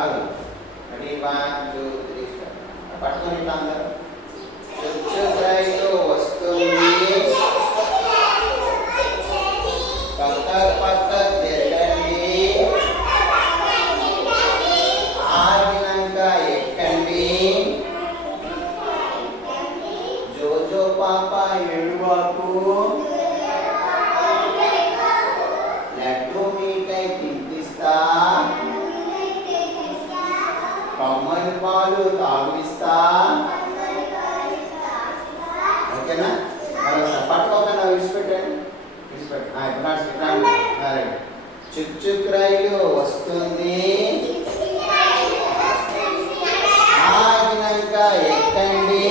ఆగు. రెడీ 1 2 3 పట్టుకొని ఇట్లా అందరూ. చుచ్చుక్రైలు వస్తుంది, పక్క పక్క తిరగండి, ఆగినాక ఎక్కండి, జోజో పాప ఏడువాకు, లడ్డు మీటై తినిపిస్తా, కమ్మని పాలు తాగిస్తా. ఓకేనా? పట్టుకోకుండా విడిచిపెట్టండి. చుచ్చుక్రైలు వస్తుంది, ఆగినాక ఎక్కండి,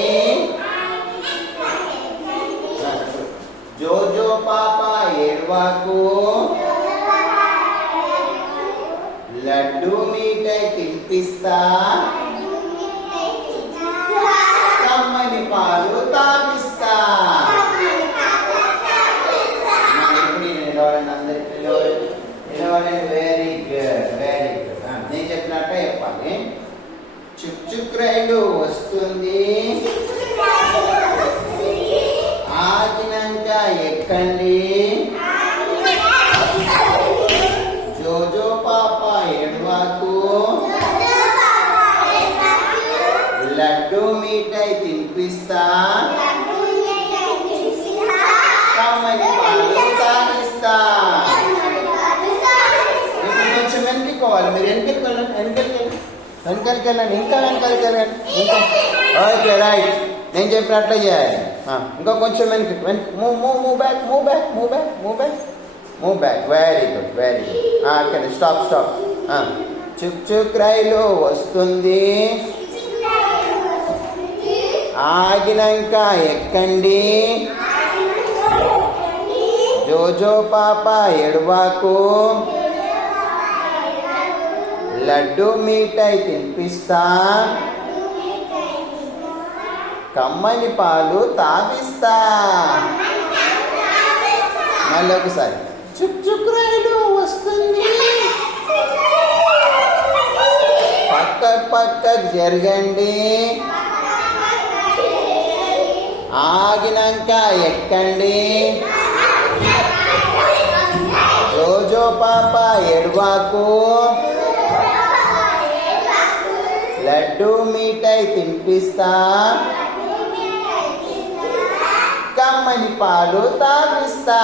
జోజో పాప ఏడ్వాకు, లడ్డు మీటై తినిపిస్తా, కమ్మని పాలు తాగిస్తా. Very good, very good. నేను చెప్పినట్టే చెప్పాలి. చుచ్చుక్రైలు వస్తుంది, ఆగినాక ఎక్కండి, జోజో పాప ఏడ్వాకు, లడ్డు మీటై తినిపిస్తా, కమ్మని పాలు తాగిస్తా. కొంచెం వెనక్కిపోవాలి. మీరు వెనక్కి వెళ్ళండి, ఇంకా వెనకాలకి వెళ్ళండి. Okay right. నేను చెప్పినట్లే చేయాలి. ఇంకా కొంచెం వెనక్కి move back. Very good, very good. Okay, stop. చుచ్చుక్రైలు వస్తుంది, ఆగినాక ఎక్కండి, జోజో పాప ఏడువాకు, లడ్డు మీటై తినిపిస్తా, కమ్మని పాలు తాగిస్తా. మళ్ళీ ఒకసారి. చుచ్చుక్రైలు వస్తుంది, పక్కకు జరగండి, ఆగినాక ఎక్కండి, జోజో పాప ఏడ్వాకు, లడ్డు మీటై తినిపిస్తా, కమ్మని పాలు తాగిస్తా.